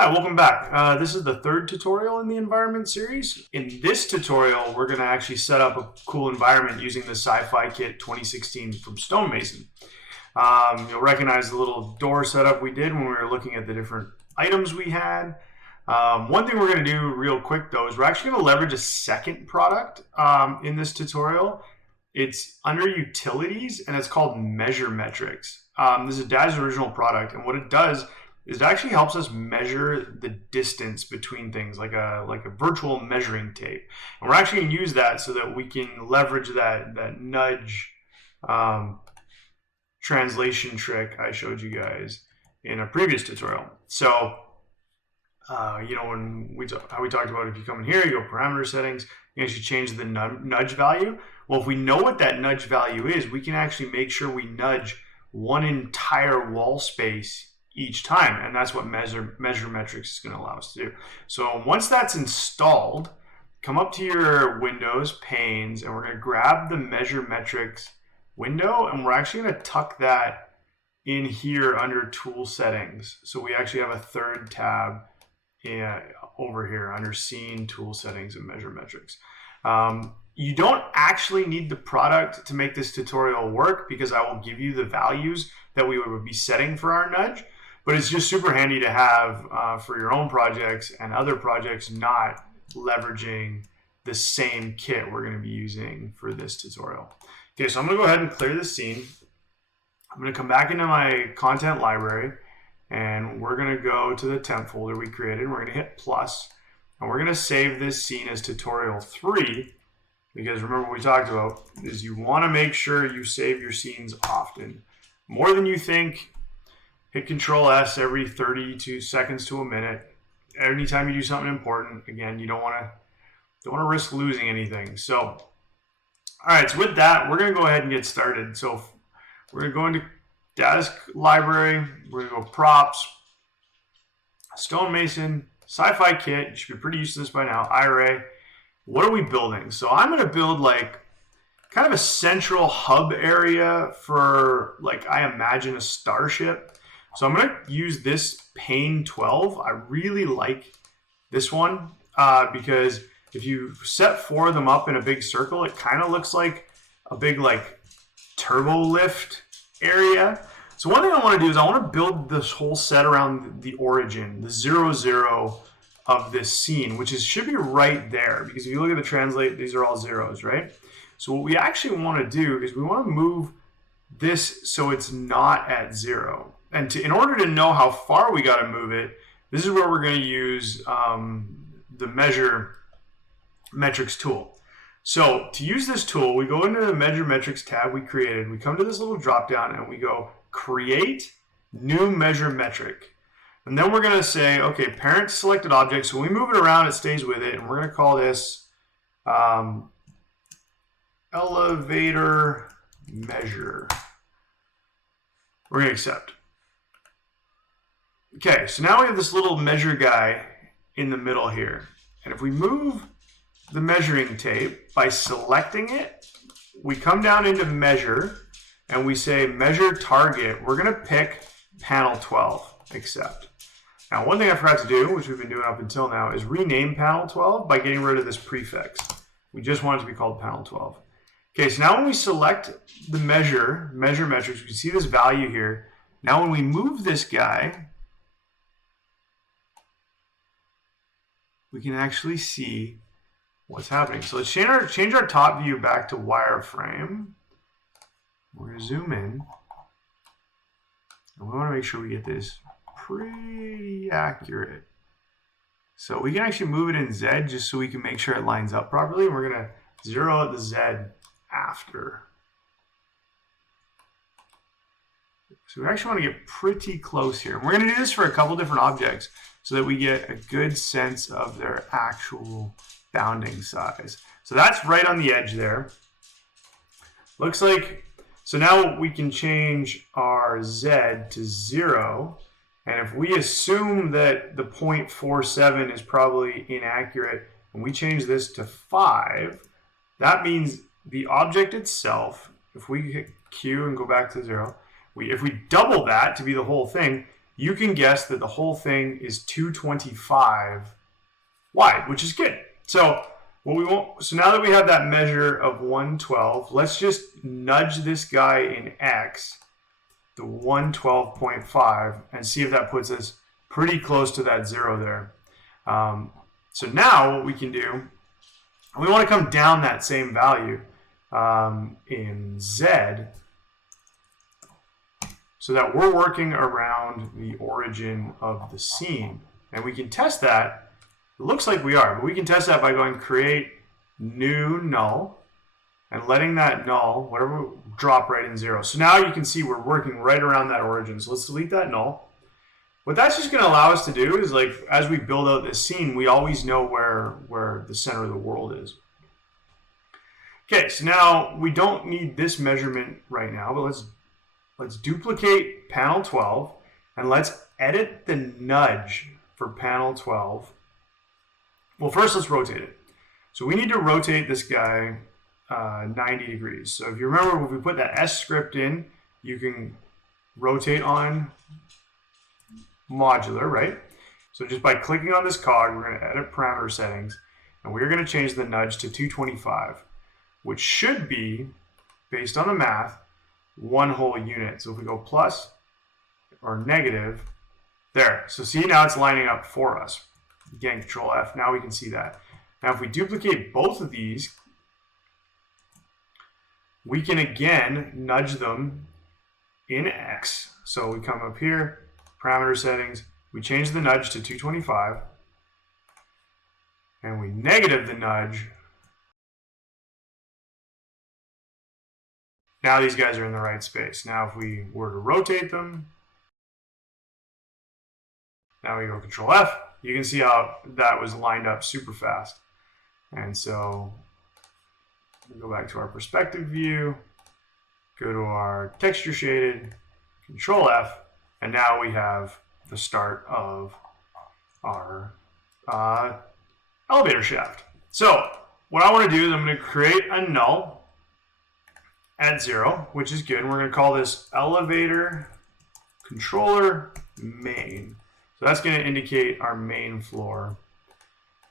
Hi, welcome back. This is the third tutorial in the environment series. In this tutorial, we're going to actually set up a cool environment using the Sci-Fi kit 2016 from Stonemason. You'll recognize the little door setup we did when we were looking at the different items we had. One thing we're going to do real quick though is we're actually going to leverage a second product in this tutorial. It's under utilities and it's called Measure Metrics. This is Daz's original product, and what it does is it actually helps us measure the distance between things, like a virtual measuring tape. And we're actually going to use that so that we can leverage that nudge translation trick I showed you guys in a previous tutorial. So, when how we talked about, if you come in here, you go parameter settings, you actually change the nudge value. Well, if we know what that nudge value is, we can actually make sure we nudge one entire wall space each time, and that's what Measure Metrics is going to allow us to do. So once that's installed, come up to your Windows panes, and we're going to grab the Measure Metrics window, and we're actually going to tuck that in here under Tool Settings. So we actually have a third tab over here under Scene, Tool Settings, and Measure Metrics. You don't actually need the product to make this tutorial work, because I will give you the values that we would be setting for our nudge. But it's just super handy to have for your own projects and other projects not leveraging the same kit we're going to be using for this tutorial. Okay, so I'm going to go ahead and clear this scene. I'm going to come back into my content library, and we're going to go to the temp folder we created. We're going to hit plus, and we're going to save this scene as tutorial 3, because remember what we talked about is you want to make sure you save your scenes often. More than you think. Hit Control S every 32 seconds to a minute. Anytime you do something important, again, you don't want to risk losing anything. So, all right. So with that, we're going to go ahead and get started. So we're going to go into Daz library. We're going to go props, Stonemason, Sci-Fi kit. You should be pretty used to this by now. IRA. What are we building? So I'm going to build like kind of a central hub area for, like, I imagine a starship. So I'm going to use this pane 12. I really like this one because if you set 4 of them up in a big circle, it kind of looks like a big like turbo lift area. So one thing I want to do is I want to build this whole set around the origin, the 0, 0 of this scene, which should be right there, because if you look at the translate, these are all zeros, right? So what we actually want to do is we want to move this so it's not at 0. And in order to know how far we got to move it, this is where we're going to use the Measure Metrics tool. So to use this tool, we go into the Measure Metrics tab we created. We come to this little drop down and we go Create New Measure Metric. And then we're going to say, okay, parent selected object. So when we move it around, it stays with it. And we're going to call this Elevator Measure. We're going to accept. Okay, so now we have this little measure guy in the middle here. And if we move the measuring tape by selecting it, we come down into measure and we say measure target. We're going to pick panel 12, accept. Now, one thing I forgot to do, which we've been doing up until now, is rename panel 12 by getting rid of this prefix. We just want it to be called panel 12. Okay, so now when we select the measure metrics, we can see this value here. Now when we move this guy, we can actually see what's happening. So let's change our top view back to wireframe. We're going to zoom in. And we want to make sure we get this pretty accurate. So we can actually move it in Z just so we can make sure it lines up properly. And we're going to zero out the Z after. So we actually want to get pretty close here. And we're going to do this for a couple different objects so that we get a good sense of their actual bounding size. So that's right on the edge there. Looks like, so now we can change our Z to 0. And if we assume that the 0.47 is probably inaccurate, and we change this to 5, that means the object itself, if we hit Q and go back to 0, if we double that to be the whole thing, you can guess that the whole thing is 225 wide, which is good. So what we want, so now that we have that measure of 112, let's just nudge this guy in X, the 112.5, and see if that puts us pretty close to that 0 there. So now what we can do, we want to come down that same value in Z, so that we're working around the origin of the scene. And we can test that. It looks like we are, but we can test that by going create new null and letting that null, whatever, drop right in 0. So now you can see we're working right around that origin. So let's delete that null. What that's just going to allow us to do is, like, as we build out this scene, we always know where the center of the world is. Okay, so now we don't need this measurement right now, but let's duplicate panel 12 and let's edit the nudge for panel 12. Well, first let's rotate it. So we need to rotate this guy 90 degrees. So if you remember, if we put that S script in, you can rotate on modular, right? So just by clicking on this cog, we're going to edit parameter settings, and we're going to change the nudge to 225, which should be, based on the math, 1 whole unit. So if we go plus or negative, there. So see, now it's lining up for us. Again, Control F, now we can see that. Now if we duplicate both of these, we can again nudge them in X. So we come up here, parameter settings, we change the nudge to 225, and we negative the nudge. Now these guys are in the right space. Now if we were to rotate them, now we go Control F, you can see how that was lined up super fast. And so we go back to our perspective view, go to our texture shaded, Control F, and now we have the start of our elevator shaft. So what I want to do is I'm going to create a null at 0, which is good. And we're going to call this elevator controller main. So that's going to indicate our main floor.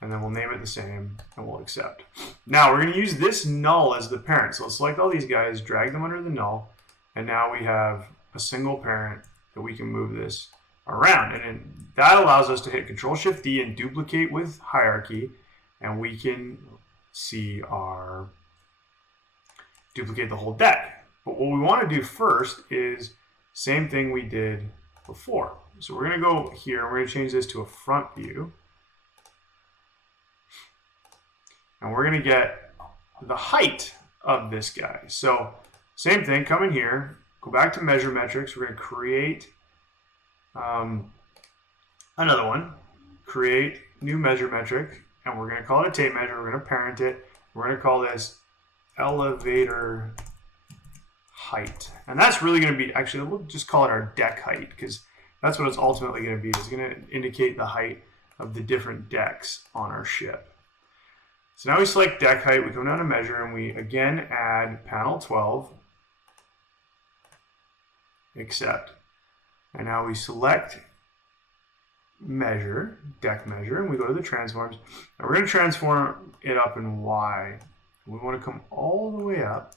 And then we'll name it the same and we'll accept. Now we're going to use this null as the parent. So let's select all these guys, drag them under the null, and now we have a single parent that we can move this around. And then that allows us to hit Control-Shift-D and duplicate with hierarchy, and we can see our duplicate the whole deck. But what we want to do first is same thing we did before. So we're going to go here, and we're going to change this to a front view. And we're going to get the height of this guy. So same thing, come in here, go back to measure metrics. We're going to create another one, create new measure metric, and we're going to call it a tape measure. We're going to parent it. We're going to call this elevator height. And that's really going to be, actually, we'll just call it our deck height, because that's what it's ultimately going to be. It's going to indicate the height of the different decks on our ship. So now we select deck height, we come down to measure, and we again add panel 12, accept. And now we select measure, deck measure, and we go to the transforms. And we're going to transform it up in Y. We want to come all the way up,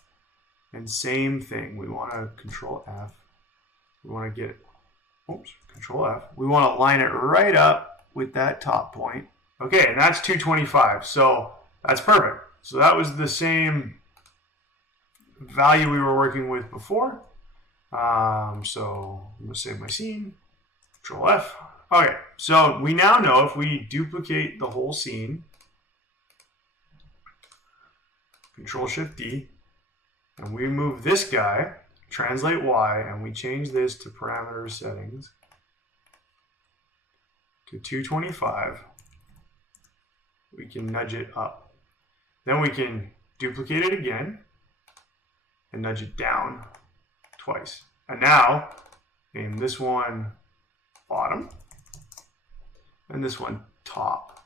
and same thing. We want to Control F. We want to get, oops, Control F. We want to line it right up with that top point. Okay, and that's 225. So that's perfect. So that was the same value we were working with before. So I'm going to save my scene. Control F. Okay, so we now know if we duplicate the whole scene, Control-Shift-D, and we move this guy, translate Y, and we change this to parameter settings to 225, we can nudge it up. Then we can duplicate it again and nudge it down twice. And now, name this one bottom and this one top.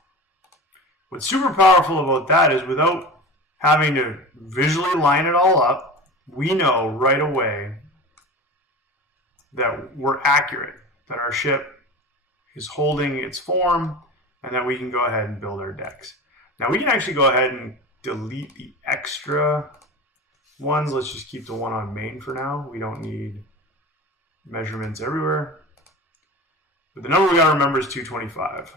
What's super powerful about that is without having to visually line it all up, we know right away that we're accurate. that our ship is holding its form, and that we can go ahead and build our decks. Now we can actually go ahead and delete the extra ones. Let's just keep the one on main for now. We don't need measurements everywhere. But the number we gotta remember is 225.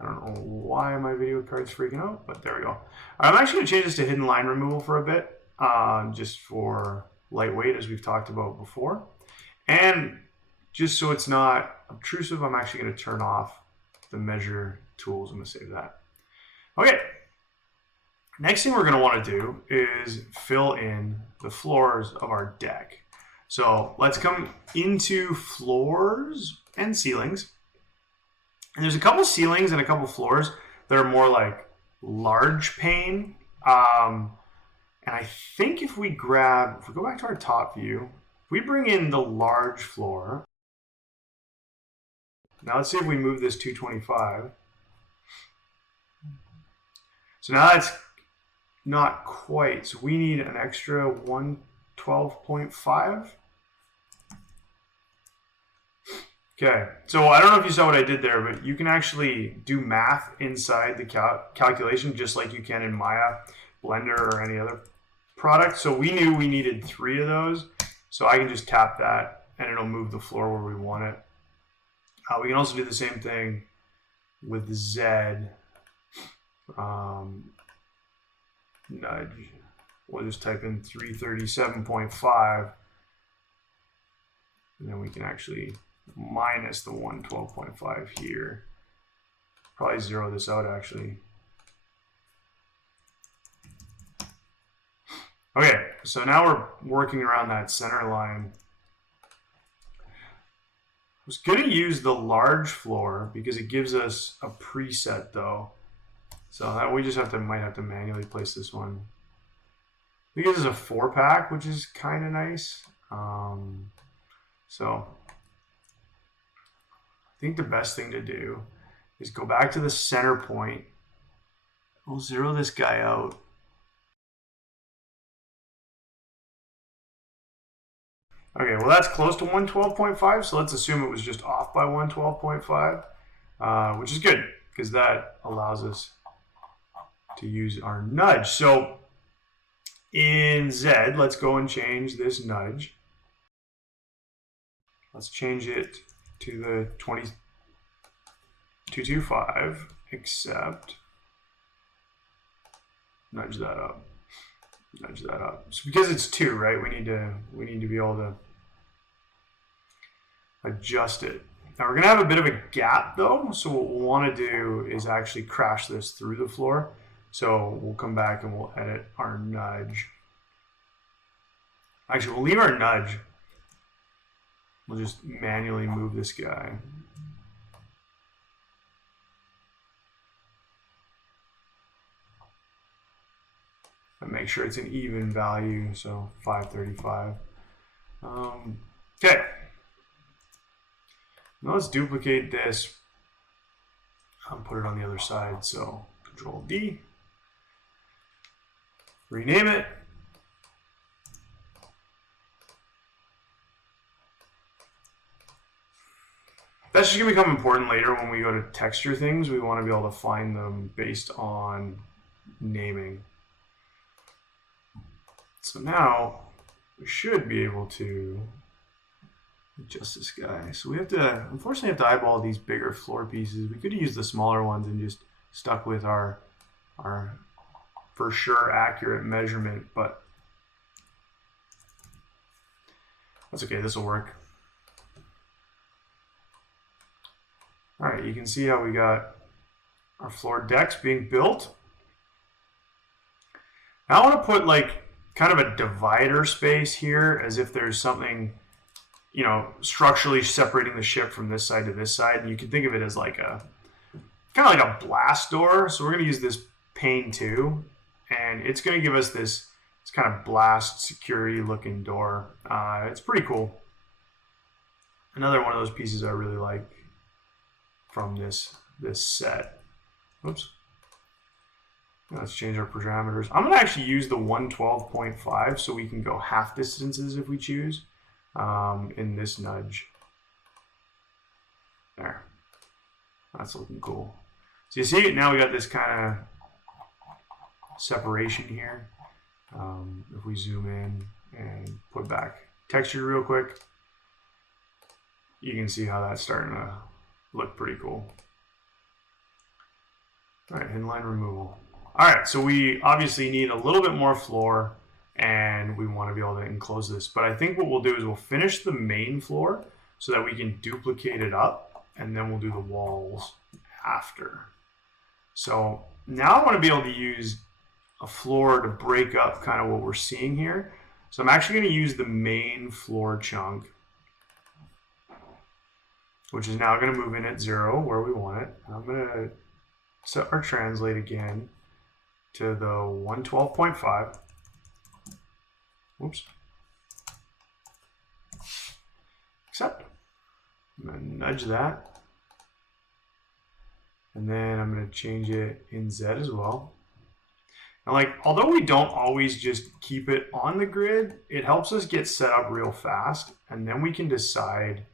I don't know why my video card's freaking out, but there we go. I'm actually gonna change this to hidden line removal for a bit, just for lightweight, as we've talked about before. And just so it's not obtrusive, I'm actually gonna turn off the measure tools. I'm gonna save that. Okay. Next thing we're going to want to do is fill in the floors of our deck. So let's come into floors and ceilings. And there's a couple ceilings and a couple floors that are more like large pane. And I think if we go back to our top view, if we bring in the large floor. Now let's see if we move this 225. So now that's not quite. So we need an extra 112.5. Okay, so I don't know if you saw what I did there, but you can actually do math inside the calculation just like you can in Maya, Blender, or any other product. So we knew we needed 3 of those. So I can just tap that and it'll move the floor where we want it. We can also do the same thing with Z. Nudge. We'll just type in 337.5, and then we can actually minus the 112.5 here. Probably zero this out actually. Okay, so now we're working around that center line. I was going to use the large floor because it gives us a preset though. So that we just might have to manually place this one. I think this is a 4-pack, which is kind of nice. So I think the best thing to do is go back to the center point. We'll zero this guy out. Okay, well that's close to 112.5, so let's assume it was just off by 112.5, which is good because that allows us to use our nudge. So in Z, let's go and change this nudge. Let's change it to the 2225, except nudge that up. Nudge that up. So because it's 2, right? We need to be able to adjust it. Now we're gonna have a bit of a gap though, so what we'll want to do is actually crash this through the floor. So we'll come back and we'll edit our nudge. Actually, we'll leave our nudge. We'll just manually move this guy. And make sure it's an even value, so 535. Okay. Now let's duplicate this. I'll put it on the other side, so Control D. Rename it. That's just going to become important later when we go to texture things. We want to be able to find them based on naming. So now we should be able to adjust this guy. So we have to, unfortunately, have to eyeball these bigger floor pieces. We could use the smaller ones and just stuck with our for sure accurate measurement, but that's okay. This will work. All right, you can see how we got our floor decks being built. Now I want to put like kind of a divider space here, as if there's something, you know, structurally separating the ship from this side to this side. And you can think of it as like a kind of like a blast door. So we're going to use this pane 2, and it's going to give us this kind of blast security looking door. It's pretty cool. Another one of those pieces I really like from this set. Oops. Let's change our parameters. I'm going to actually use the 112.5 so we can go half distances if we choose. in this nudge. There. That's looking cool. So you see, now we got this kind of separation here. If we zoom in and put back texture real quick, you can see how that's starting to look pretty cool. All right, inline removal. All right, so we obviously need a little bit more floor, and we want to be able to enclose this. But I think what we'll do is we'll finish the main floor so that we can duplicate it up, and then we'll do the walls after. So now I want to be able to use a floor to break up kind of what we're seeing here. So I'm actually going to use the main floor chunk, which is now going to move in at 0 where we want it. I'm going to set our translate again to the 112.5. Whoops. Accept. I'm going to nudge that. And then I'm going to change it in Z as well. And like, although we don't always just keep it on the grid, it helps us get set up real fast. And then we can decide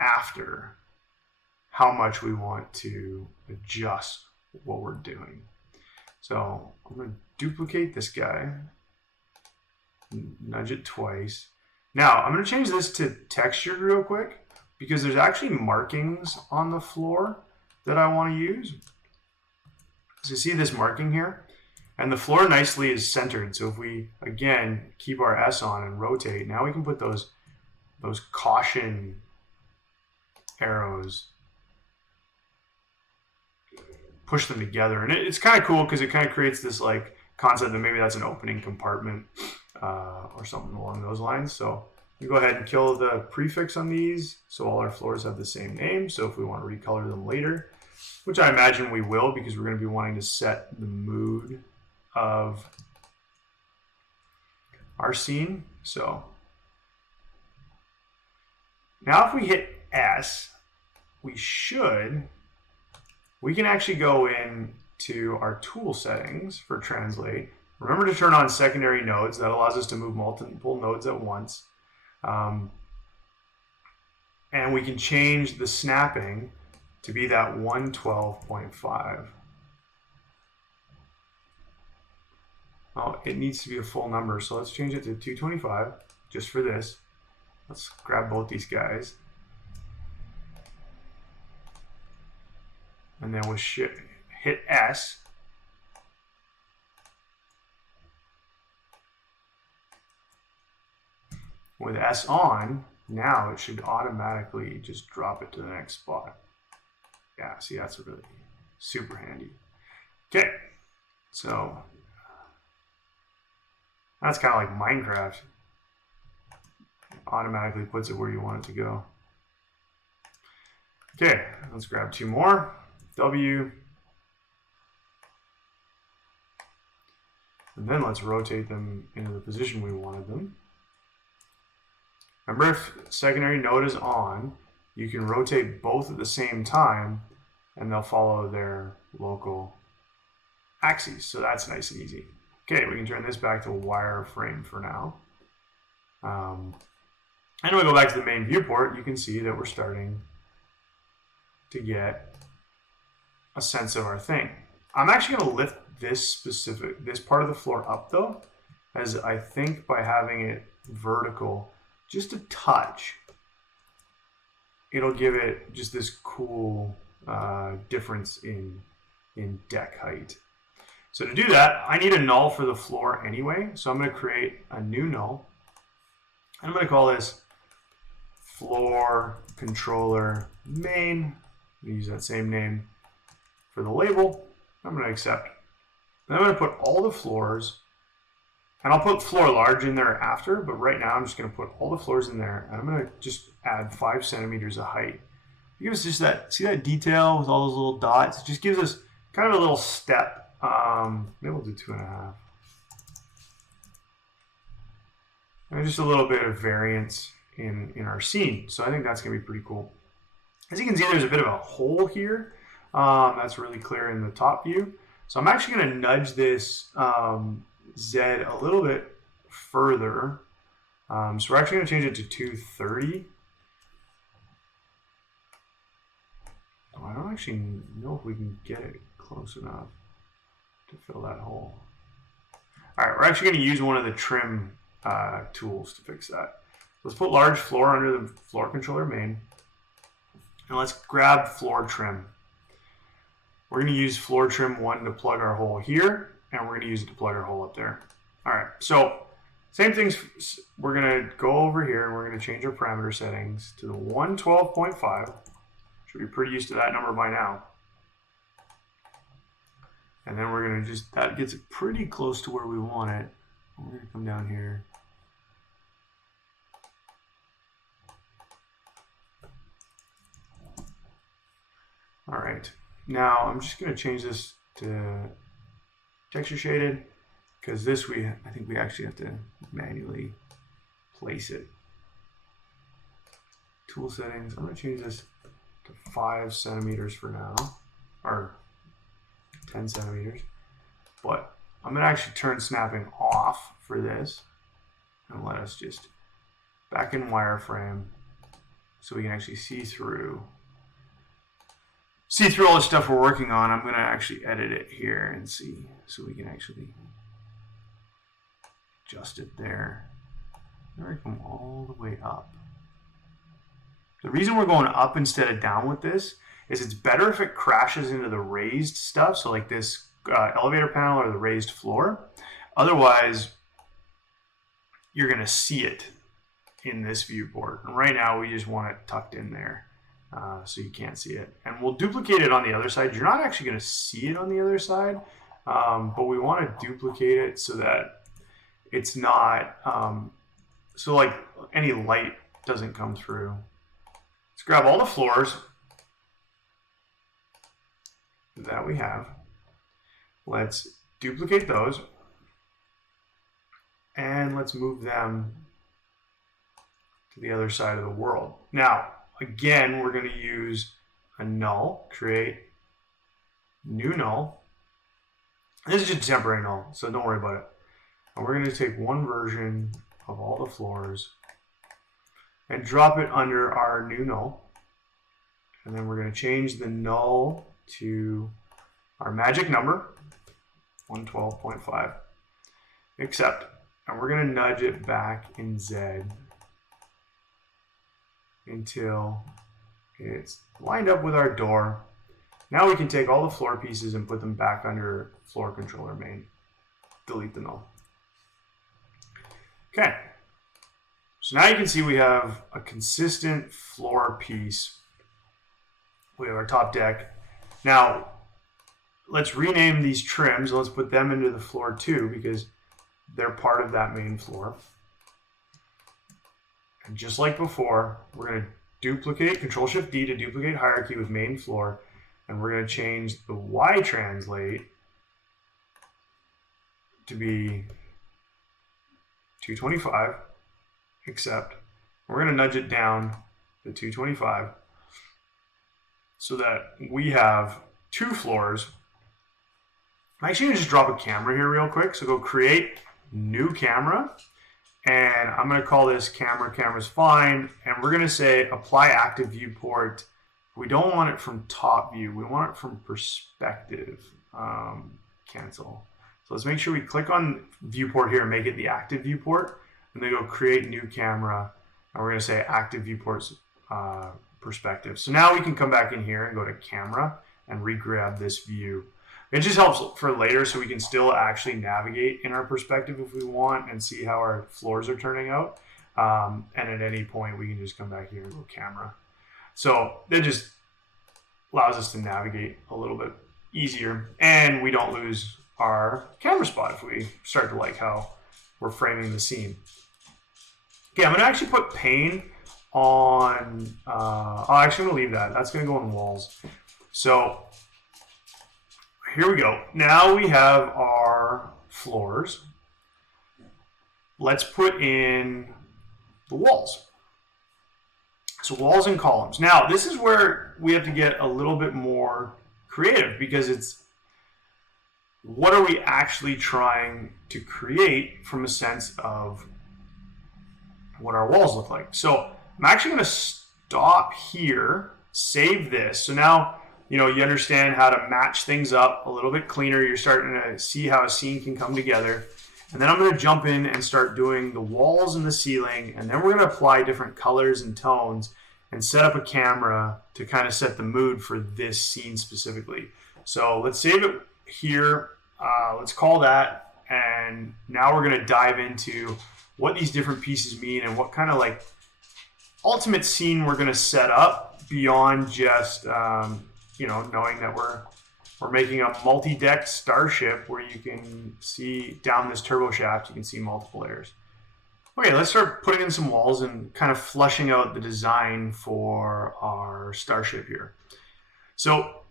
after how much we want to adjust what we're doing. So I'm going to duplicate this guy, nudge it twice. Now I'm going to change this to textured real quick because there's actually markings on the floor that I want to use. So you see this marking here? And the floor nicely is centered. So if we, again, keep our S on and rotate, now we can put those caution arrows, push them together. And it's kind of cool because it kind of creates this like concept that maybe that's an opening compartment or something along those lines. So we go ahead and kill the prefix on these so all our floors have the same name. So if we want to recolor them later, which I imagine we will because we're going to be wanting to set the mood of our scene. So now if we hit S, we can actually go into our tool settings for translate. Remember to turn on secondary nodes. That allows us to move multiple nodes at once. And we can change the snapping to be that 112.5. Oh, it needs to be a full number, so let's change it to 225 just for this. Let's grab both these guys. And then we'll hit S. With S on, now it should automatically just drop it to the next spot. Yeah, see, that's really super handy. Okay, so that's kind of like Minecraft. Automatically puts it where you want it to go. Okay, let's grab two more. W. And then let's rotate them into the position we wanted them. Remember, if secondary node is on, you can rotate both at the same time and they'll follow their local axes. So that's nice and easy. Okay, we can turn this back to a wireframe for now. And when we go back to the main viewport, you can see that we're starting to get a sense of our thing. I'm actually going to lift this part of the floor up though, as I think by having it vertical just a touch, it'll give it just this cool difference in deck height. So to do that, I need a null for the floor anyway. So I'm going to create a new null. I'm going to call this floor controller main. I'm going to use that same name for the label. I'm going to accept. Then I'm going to put all the floors, and I'll put floor large in there after, but right now I'm just going to put all the floors in there, and I'm going to just add 5 centimeters of height. It gives us just that, see that detail with all those little dots? It just gives us kind of a little step. Maybe we'll do 2.5. And just a little bit of variance in our scene. So I think that's going to be pretty cool. As you can see, there's a bit of a hole here. That's really clear in the top view. So I'm actually going to nudge this Z a little bit further So we're actually going to change it to 230. Oh, I don't actually know if we can get it close enough to fill that hole. All right, we're actually going to use one of the trim tools to fix that. Let's put large floor under the floor controller main. And let's grab floor trim. We're going to use floor trim 1 to plug our hole here, and we're going to use it to plug our hole up there. All right, so same things. We're going to go over here and we're going to change our parameter settings to the 112.5. Should be pretty used to that number by now. And then we're going to just, that gets it pretty close to where we want it. We're going to come down here. All right, now I'm just going to change this to texture shaded, because this I think we actually have to manually place it. Tool settings, I'm going to change this to 5 centimeters for now, or 10 centimeters, but I'm going to actually turn snapping off for this and let us just back in wireframe so we can actually see through all the stuff we're working on. I'm going to actually edit it here and see, so we can actually adjust it there. There we come all the way up. The reason we're going up instead of down with this is it's better if it crashes into the raised stuff, so like this elevator panel or the raised floor. Otherwise, you're going to see it in this viewport. And right now, we just want it tucked in there. So you can't see it. And we'll duplicate it on the other side. You're not actually going to see it on the other side, but we want to duplicate it so that it's not, so like any light doesn't come through. Let's grab all the floors that we have. Let's duplicate those, and let's move them to the other side of the world. Now, again, we're going to use a null, create new null. This is just a temporary null, so don't worry about it. And we're going to take one version of all the floors and drop it under our new null. And then we're going to change the null to our magic number, 112.5, accept. And we're going to nudge it back in Z until it's lined up with our door. Now we can take all the floor pieces and put them back under floor controller main. Delete the null. Okay. So now you can see we have a consistent floor piece. We have our top deck. Now, let's rename these trims. Let's put them into the floor too, because they're part of that main floor. And just like before, we're going to duplicate, Control-Shift-D to duplicate hierarchy with main floor. And we're going to change the Y translate to be 225, except we're going to nudge it down to 225 so that we have two floors. I'm actually going to just drop a camera here real quick. So go create new camera. And I'm going to call this camera's fine. And we're going to say apply active viewport. We don't want it from top view. We want it from perspective. Cancel. So let's make sure we click on viewport here and make it the active viewport. And then go create new camera. And we're going to say active viewport's perspective. So now we can come back in here and go to camera and re-grab this view. It just helps for later so we can still actually navigate in our perspective if we want and see how our floors are turning out. And at any point, we can just come back here and go camera. So that just allows us to navigate a little bit easier. And we don't lose our camera spot if we start to like how we're framing the scene. Okay, I'm going to actually put pane on, I'm going to leave that. That's going to go on walls. So here we go. Now we have our floors. Let's put in the walls. So walls and columns. Now this is where we have to get a little bit more creative because it's what are we actually trying to create from a sense of what our walls look like. So I'm actually going to stop here, save this. So now, you understand how to match things up a little bit cleaner. You're starting to see how a scene can come together. And then I'm going to jump in and start doing the walls and the ceiling. And then we're going to apply different colors and tones and set up a camera to kind of set the mood for this scene specifically. So let's save it here. Let's call that. And now we're going to dive into what these different pieces mean and what kind of like ultimate scene we're going to set up beyond just, knowing that we're making a multi-decked starship where you can see down this turbo shaft, you can see multiple layers. Okay, let's start putting in some walls and kind of fleshing out the design for our starship here. So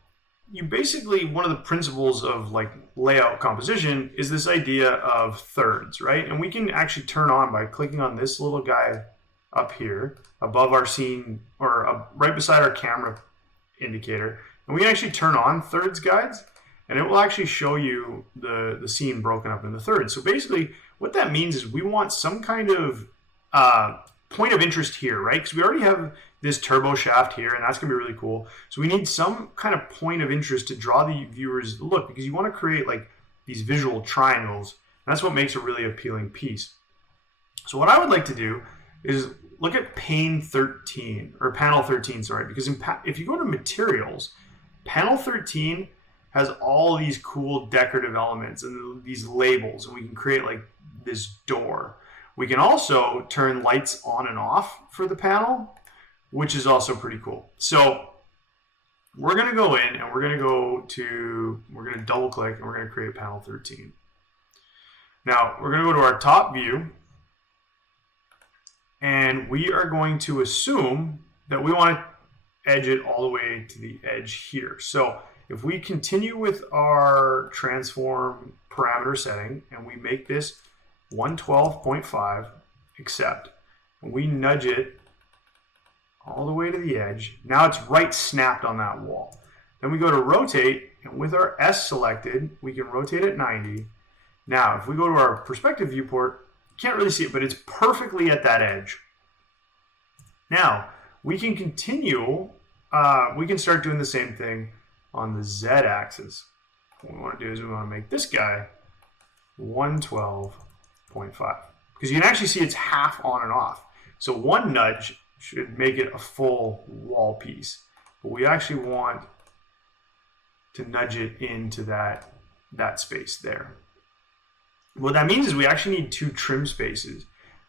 you basically, one of the principles of like layout composition is this idea of thirds, right? And we can actually turn on by clicking on this little guy up here above our scene or right beside our camera indicator. And we can actually turn on thirds guides and it will actually show you the scene broken up into thirds. So basically what that means is we want some kind of point of interest here, right? Because we already have this turbo shaft here and that's going to be really cool. So we need some kind of point of interest to draw the viewers look, because you want to create like these visual triangles. And that's what makes a really appealing piece. So what I would like to do is look at panel 13, sorry, because if you go to materials, panel 13 has all these cool decorative elements and these labels, and we can create like this door. We can also turn lights on and off for the panel, which is also pretty cool. So we're going to go in and we're going to double click and we're going to create panel 13. Now we're going to go to our top view and we are going to assume that we want to edge it all the way to the edge here. So if we continue with our transform parameter setting and we make this 112.5, accept, and we nudge it all the way to the edge, now it's right snapped on that wall. Then we go to rotate, and with our S selected, we can rotate at 90. Now, if we go to our perspective viewport, you can't really see it, but it's perfectly at that edge. Now, we can continue, we can start doing the same thing on the Z axis. What we want to do is we want to make this guy 112.5, because you can actually see it's half on and off. So one nudge should make it a full wall piece, but we actually want to nudge it into that space there. What that means is we actually need 2 trim spaces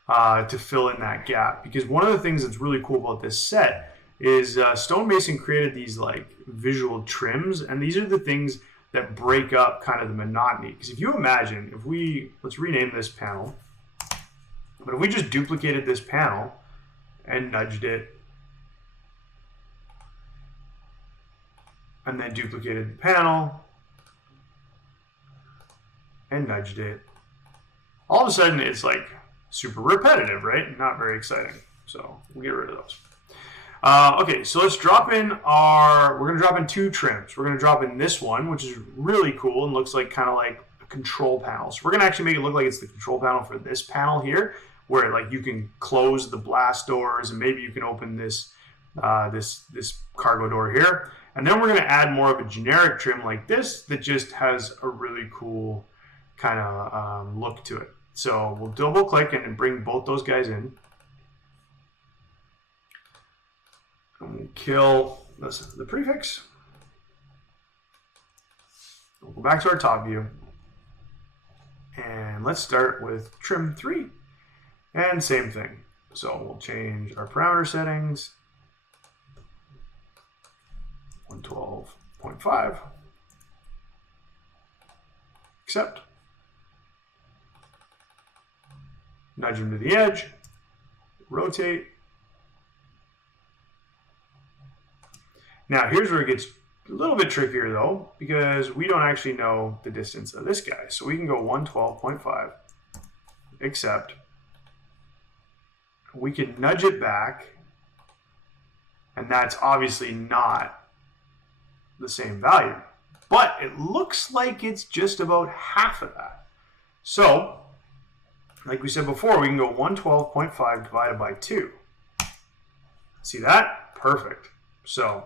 to fill in that gap, because one of the things that's really cool about this set is Stonemason created these like visual trims, and these are the things that break up kind of the monotony. Because if you imagine, let's rename this panel, but if we just duplicated this panel and nudged it, and then duplicated the panel and nudged it, all of a sudden it's like super repetitive, right? Not very exciting. So we'll get rid of those. Okay, so let's drop in we're going to drop in 2 trims. We're going to drop in this one, which is really cool and looks like kind of like a control panel. So we're going to actually make it look like it's the control panel for this panel here, where like you can close the blast doors and maybe you can open this this cargo door here. And then we're going to add more of a generic trim like this that just has a really cool kind of look to it. So we'll double click and bring both those guys in. And we'll kill the prefix. We'll go back to our top view. And let's start with trim 3. And same thing. So we'll change our parameter settings. 112.5. Accept. Nudge him to the edge. Rotate. Now here's where it gets a little bit trickier though, because we don't actually know the distance of this guy. So we can go 112.5, accept. We can nudge it back, and that's obviously not the same value, but it looks like it's just about half of that. So like we said before, we can go 112.5 divided by 2. See that? Perfect. So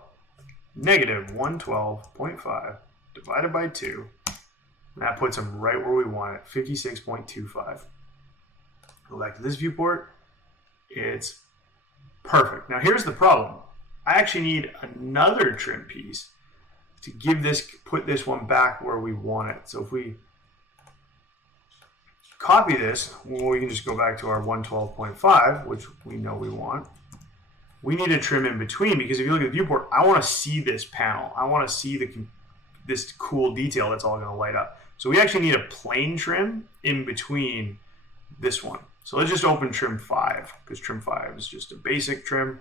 negative 112.5 divided by 2. And that puts them right where we want it, 56.25. Go back to this viewport. It's perfect. Now here's the problem. I actually need another trim piece to give this, put this one back where we want it. So if we copy this, well, we can just go back to our 112.5, which we know we want. We need a trim in between, because if you look at the viewport, I want to see this panel. I want to see this cool detail that's all going to light up. So we actually need a plain trim in between this one. So let's just open trim 5, because trim 5 is just a basic trim.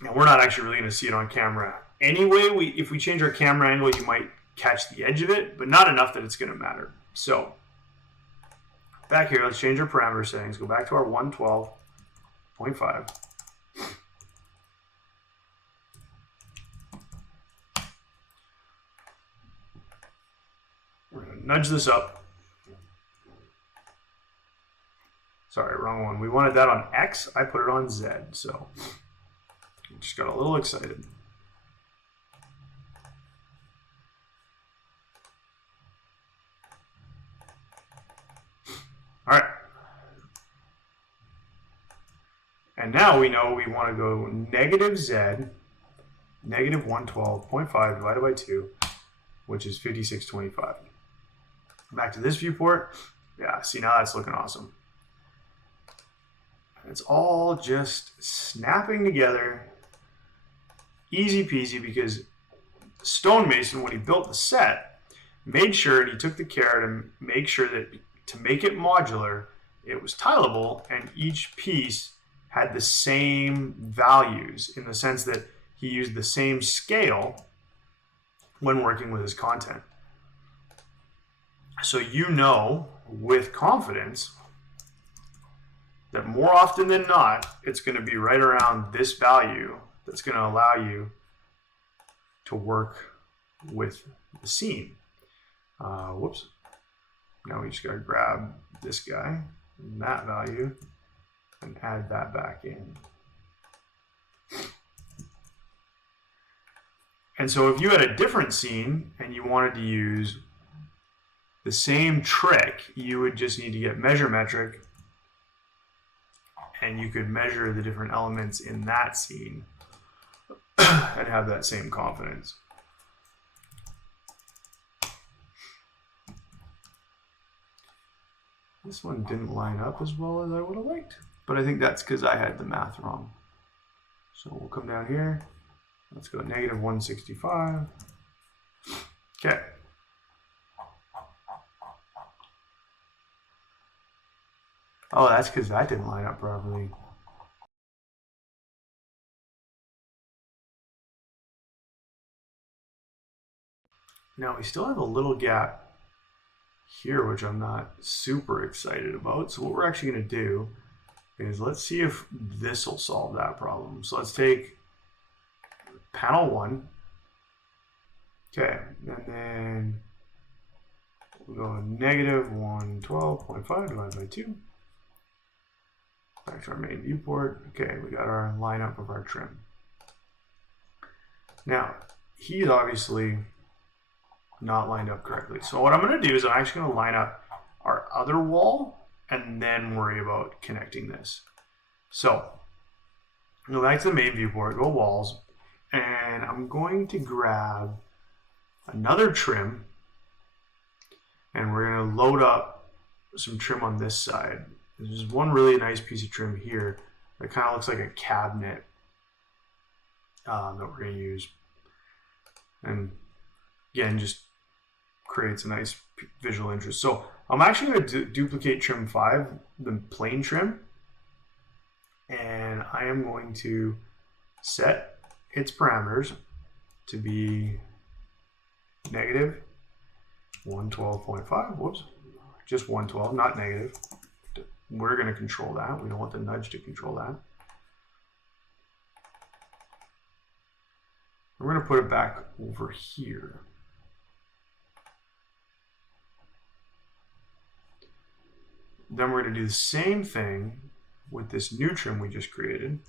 And we're not actually really going to see it on camera. Anyway, if we change our camera angle, you might catch the edge of it, but not enough that it's going to matter. So back here, let's change our parameter settings. Go back to our 112.5. We're going to nudge this up. Sorry, wrong one. We wanted that on X. I put it on Z. So I just got a little excited. All right. And now we know we want to go negative Z, negative 112.5 divided by 2, which is 56.25. Back to this viewport. Yeah, see, now that's looking awesome. And it's all just snapping together. Easy peasy, because Stonemason, when he built the set, made sure, and he took the care to make sure that to make it modular, it was tileable, and each piece had the same values, in the sense that he used the same scale when working with his content. So you know with confidence that more often than not, it's going to be right around this value that's going to allow you to work with the scene. Whoops. Now we just got to grab this guy and that value and add that back in. And so if you had a different scene and you wanted to use the same trick, you would just need to get measure metric, and you could measure the different elements in that scene and have that same confidence. This one didn't line up as well as I would have liked, but I think that's because I had the math wrong. So we'll come down here. Let's go negative 165. Okay. Oh, that's because that didn't line up properly. Now we still have a little gap here, which I'm not super excited about. So what we're actually going to do is let's see if this will solve that problem. So let's take panel 1. Okay, and then we'll go negative 112.5 divided by 2. Back to our main viewport. Okay, we got our lineup of our trim. Now, he's obviously not lined up correctly. So what I'm going to do is I'm actually going to line up our other wall and then worry about connecting this. So go back to the main viewport, go walls, and I'm going to grab another trim, and we're going to load up some trim on this side. There's one really nice piece of trim here that kind of looks like a cabinet that we're going to use. And again, just creates a nice visual interest. So I'm actually going to duplicate trim 5, the plain trim, and I am going to set its parameters to be negative 112.5. Whoops, just 112, not negative. We're going to control that. We don't want the nudge to control that. We're going to put it back over here. then we're going to do the same thing with this new trim we just created.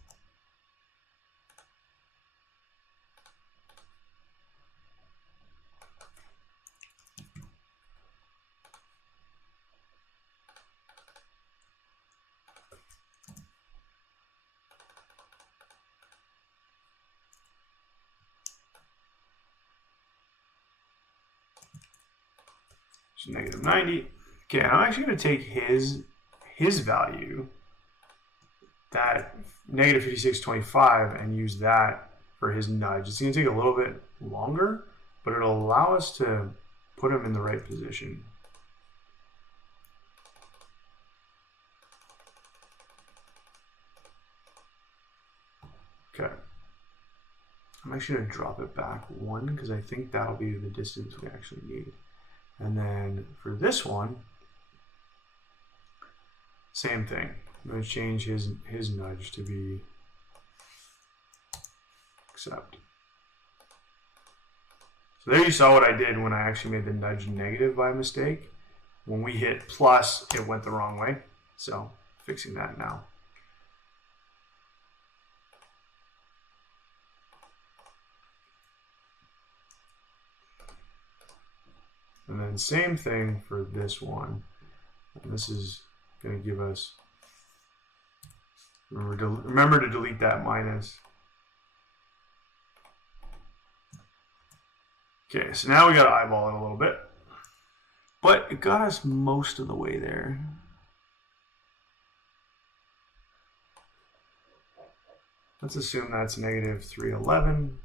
So negative 90. Okay, I'm actually going to take his value, that negative 56.25, and use that for his nudge. It's going to take a little bit longer, but it'll allow us to put him in the right position. Okay. I'm actually going to drop it back 1 because I think that'll be the distance we actually need. And then for this one, same thing. I'm going to change his nudge to be accept. So there you saw what I did when I actually made the nudge negative by mistake. When we hit plus, it went the wrong way. So fixing that now. And then same thing for this one. And this is going to give us, remember to delete that minus. Okay, so now we got to eyeball it a little bit. But it got us most of the way there. Let's assume that's negative 311.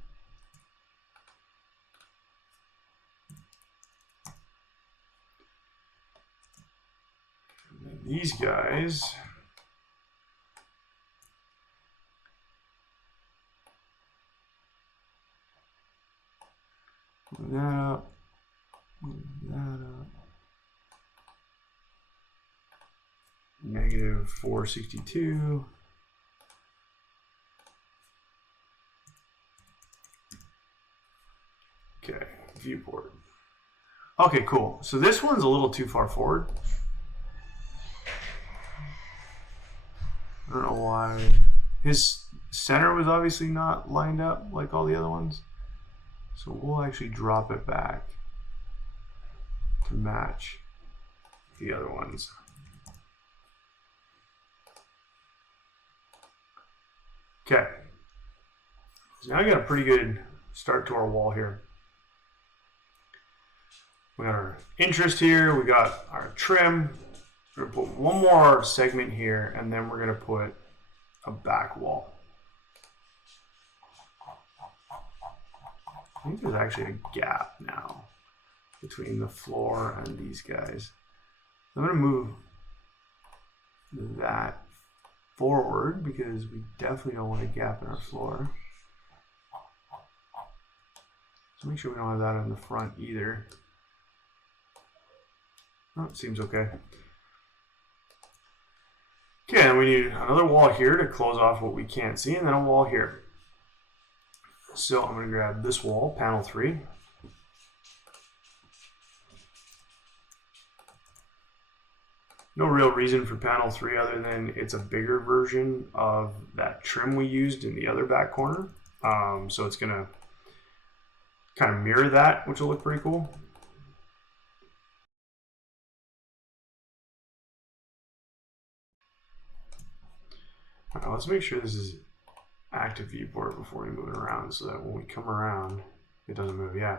These guys, move that up, move that up, negative 462. Okay, viewport. Okay, cool. So this one's a little too far forward. I don't know why. His center was obviously not lined up like all the other ones. So we'll actually drop it back to match the other ones. Okay. So now we got a pretty good start to our wall here. We got our interest here. We got our trim. We're going to put one more segment here, and then we're going to put a back wall. I think there's actually a gap now between the floor and these guys. I'm going to move that forward because we definitely don't want a gap in our floor. So make sure we don't have that in the front either. Oh, it seems okay. Okay, and we need another wall here to close off what we can't see, and then a wall here. So I'm going to grab this wall, panel 3. No real reason for panel 3 other than it's a bigger version of that trim we used in the other back corner. So it's going to kind of mirror that, which will look pretty cool. Let's make sure this is active viewport before we move it around so that when we come around, it doesn't move. Yeah.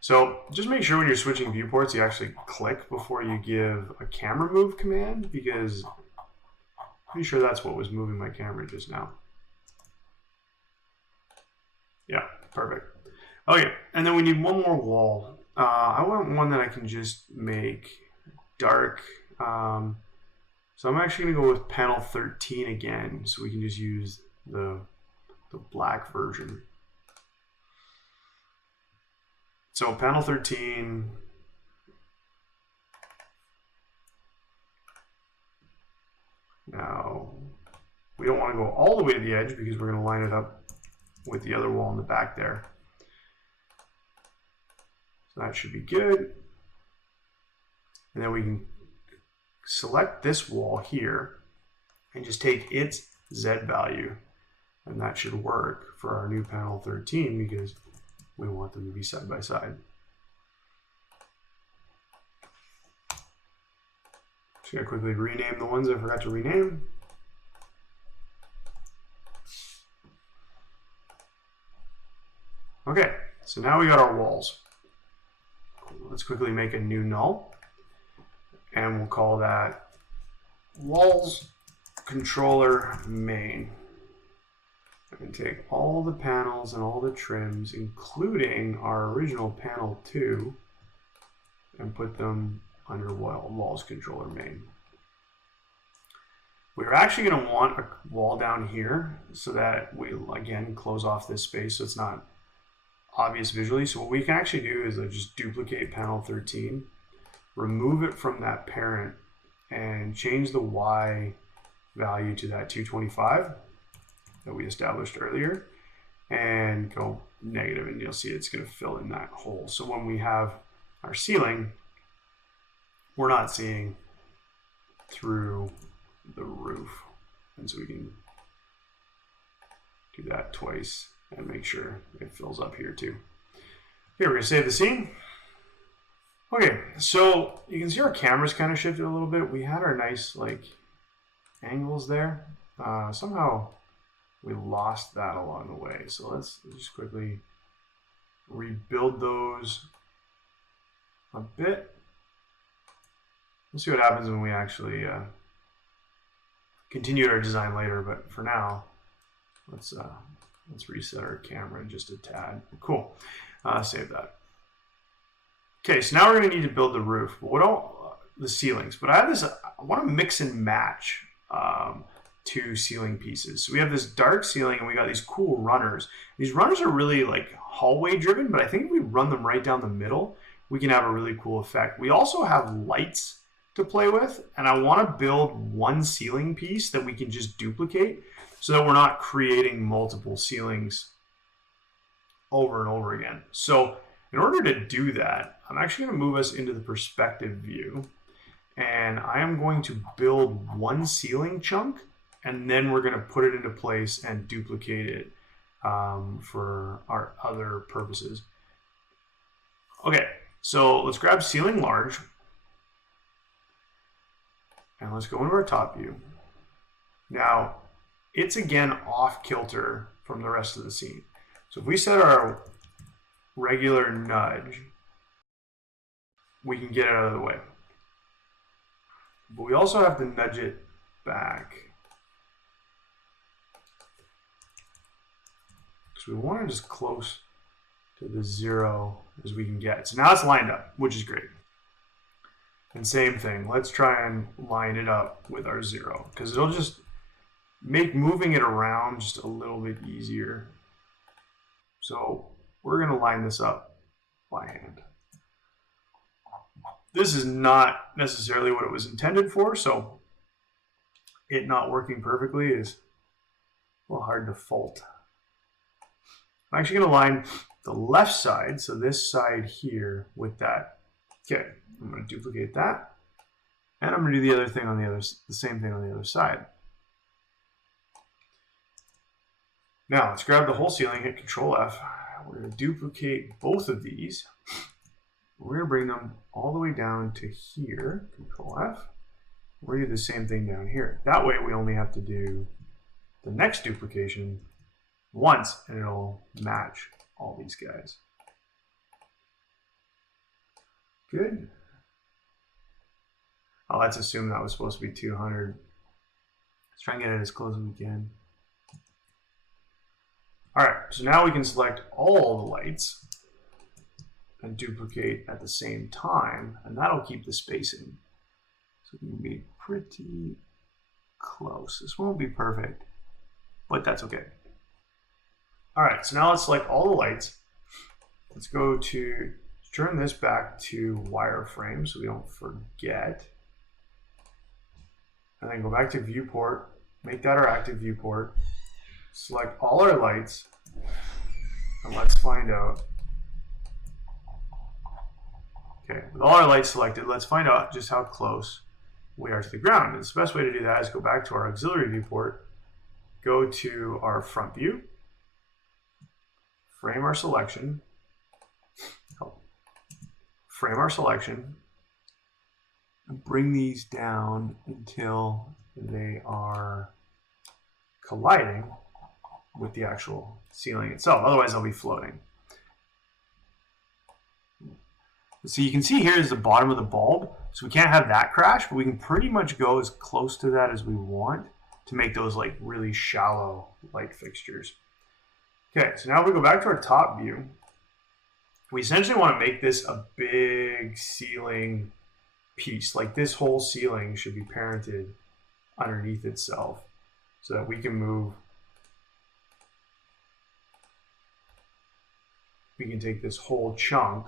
So just make sure when you're switching viewports, you actually click before you give a camera move command, because I'm pretty sure that's what was moving my camera just now. Yeah, perfect. Okay, and then we need one more wall. I want one that I can just make dark. So I'm actually going to go with panel 13 again, so we can just use the black version. So panel 13, now we don't want to go all the way to the edge because we're going to line it up with the other wall in the back there. So that should be good. And then we can select this wall here and just take its Z value. And that should work for our new panel 13 because we want them to be side by side. Just gonna quickly rename the ones I forgot to rename. Okay, so now we got our walls. Let's quickly make a new null, and we'll call that walls controller main. I can take all the panels and all the trims, including our original panel 2, and put them under walls controller main. We're actually going to want a wall down here so that we, again, close off this space so it's not obvious visually. So what we can actually do is just duplicate panel 13, remove it from that parent, and change the Y value to that 225 that we established earlier, and go negative, and you'll see it's going to fill in that hole. So when we have our ceiling, we're not seeing through the roof. And so we can do that twice and make sure it fills up here too. Okay, we're going to save the scene. Okay, so you can see our cameras kind of shifted a little bit. We had our nice like angles there. Somehow we lost that along the way. So let's just quickly rebuild those a bit. We'll see what happens when we actually continue our design later. But for now, let's reset our camera just a tad. Cool. Save that. Okay, so now we're going to need to build the roof. But the ceilings? But I have this. I want to mix and match two ceiling pieces. So we have this dark ceiling, and we got these cool runners. These runners are really like hallway driven, but I think if we run them right down the middle, we can have a really cool effect. We also have lights to play with, and I want to build one ceiling piece that we can just duplicate so that we're not creating multiple ceilings over and over again. So in order to do that, I'm actually going to move us into the perspective view, and I am going to build one ceiling chunk, and then we're going to put it into place and duplicate it for our other purposes. Okay, so let's grab ceiling large, and let's go into our top view. Now, it's again off kilter from the rest of the scene. So if we set our regular nudge, we can get it out of the way. But we also have to nudge it back, because we want it as close to the 0 as we can get. So now it's lined up, which is great. And same thing, let's try and line it up with our 0, because it'll just make moving it around just a little bit easier. So we're going to line this up by hand. This is not necessarily what it was intended for, so it not working perfectly is a little hard to fault. I'm actually going to line the left side, so this side here, with that. Okay, I'm going to duplicate that, and I'm going to do the other thing on the same thing on the other side. Now let's grab the whole ceiling, hit Control F. We're going to duplicate both of these. We're going to bring them all the way down to here, Control F. We're going to do the same thing down here. That way we only have to do the next duplication once, and it'll match all these guys. Good. Oh, let's assume that was supposed to be 200. Let's try and get it as close as we can. All right, so now we can select all the lights and duplicate at the same time, and that'll keep the spacing. So we can be pretty close. This won't be perfect, but that's okay. All right, so now let's select all the lights. Let's go to turn this back to wireframe so we don't forget. And then go back to viewport, make that our active viewport. Select all our lights, and let's find out. Okay, with all our lights selected, let's find out just how close we are to the ground. And the best way to do that is go back to our auxiliary viewport, go to our front view, frame our selection, and bring these down until they are colliding with the actual ceiling itself. Otherwise, they'll be floating. So you can see here is the bottom of the bulb. So we can't have that crash, but we can pretty much go as close to that as we want to make those like really shallow light fixtures. Okay, so now if we go back to our top view, we essentially want to make this a big ceiling piece. Like this whole ceiling should be parented underneath itself so that we can move. We can take this whole chunk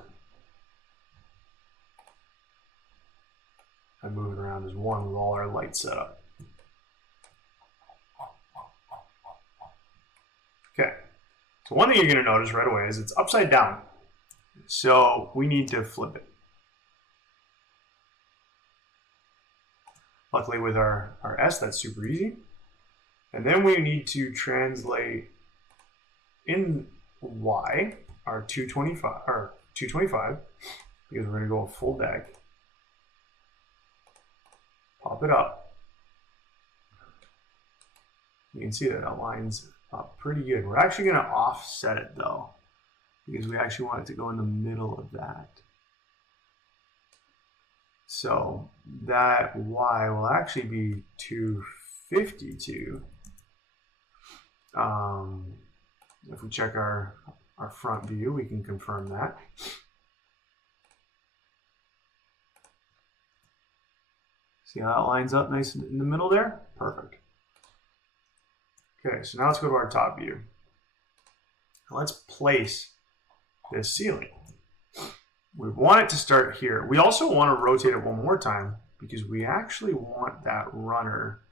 and move it around as one with all our lights set up. Okay, so one thing you're going to notice right away is it's upside down. So we need to flip it. Luckily with our S, that's super easy. And then we need to translate in Y our 225 because we're going to go a full deck. Pop it up. You can see that it lines up pretty good. We're actually going to offset it though, because we actually want it to go in the middle of that. So that Y will actually be 252. If we check our front view, we can confirm that. See how that lines up nice in the middle there? Perfect. Okay, so now let's go to our top view. Let's place this ceiling. We want it to start here. We also want to rotate it one more time because we actually want that runner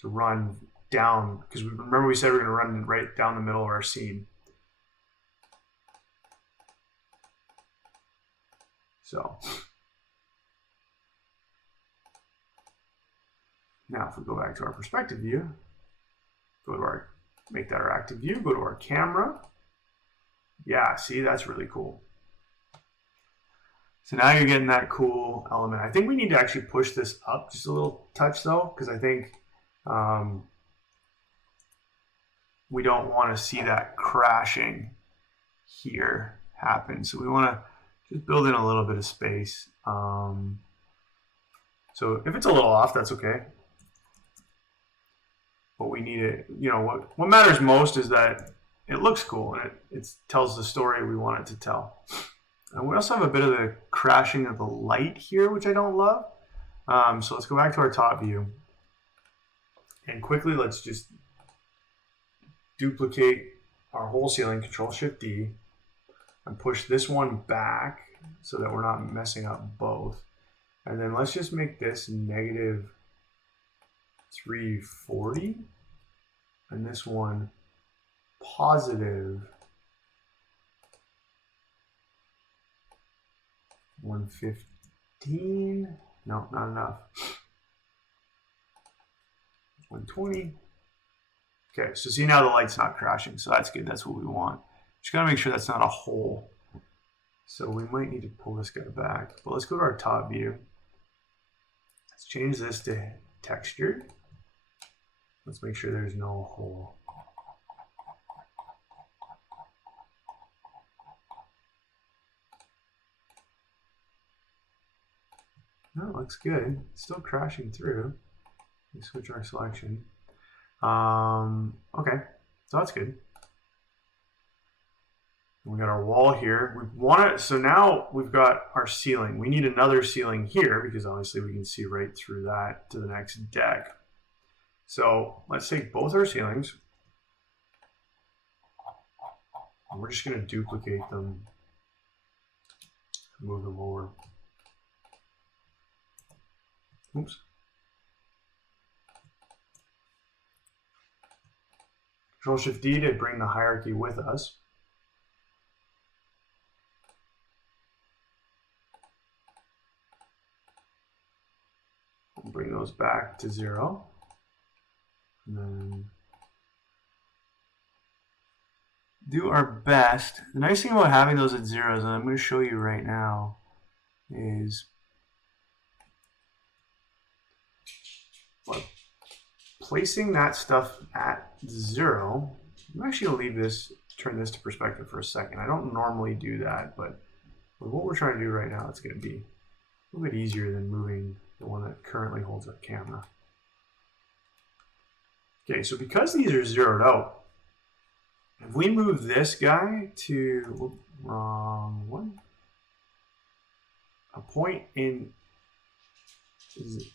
to run down, because remember we said we're going to run right down the middle of our scene. So now if we go back to our perspective view, go to our, make that our active view, go to our camera. Yeah, see, that's really cool. So now you're getting that cool element. I think we need to actually push this up just a little touch though, because I think we don't want to see that crashing here happen. So we want to just build in a little bit of space. So if it's a little off, that's okay. But we need it, you know, what matters most is that it looks cool and it tells the story we want it to tell. And we also have a bit of the crashing of the light here, which I don't love. So let's go back to our top view. And quickly, let's just duplicate our whole ceiling, Control-Shift-D, and push this one back so that we're not messing up both. And then let's just make this negative 340, and this one positive 115. No, not enough. 120. Okay, so see now the light's not crashing, so that's good. That's what we want. Just gotta make sure that's not a hole. So we might need to pull this guy back. But let's go to our top view. Let's change this to textured. Let's make sure there's no hole. That looks good. It's still crashing through. We switch our selection. Okay, so that's good. We got our wall here. We want it, so now we've got our ceiling. We need another ceiling here because obviously we can see right through that to the next deck. So let's take both our ceilings. And we're just going to duplicate them, move them over. Oops. Control-Shift-D to bring the hierarchy with us. Bring those back to 0. And then do our best. The nice thing about having those at zeros, and I'm going to show you right now, is placing that stuff at 0. I'm actually going to leave this, turn this to perspective for a second. I don't normally do that, but with what we're trying to do right now, it's going to be a little bit easier than moving the one that currently holds our camera. Okay, so because these are zeroed out, if we move this guy to, wrong one, a point in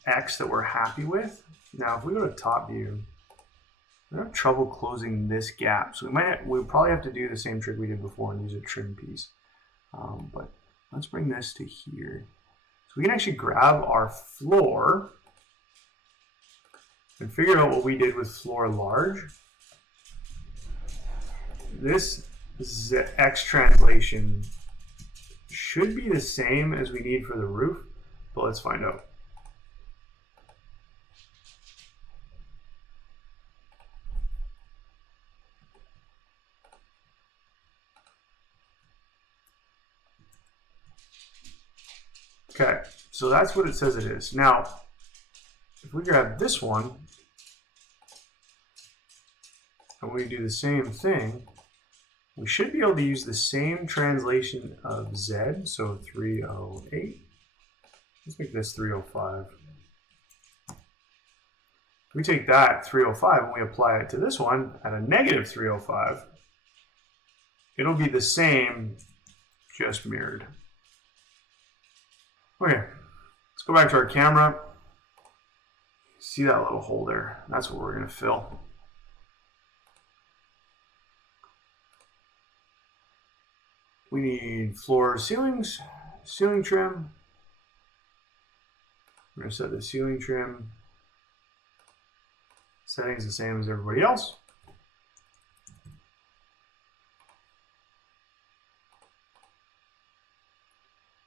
X that we're happy with. Now, if we go to top view, we have trouble closing this gap. So we'll probably have to do the same trick we did before and use a trim piece. But let's bring this to here. So we can actually grab our floor and figure out what we did with floor large. This X translation should be the same as we need for the roof, but let's find out. Okay, so that's what it says it is. Now, if we grab this one, and we do the same thing, we should be able to use the same translation of Z, so 308. Let's make this 305. We take that 305 and we apply it to this one at a negative 305. It'll be the same, just mirrored. Okay, let's go back to our camera. See that little hole there? That's what we're going to fill. We need floor ceilings, ceiling trim. We're going to set the ceiling trim settings the same as everybody else.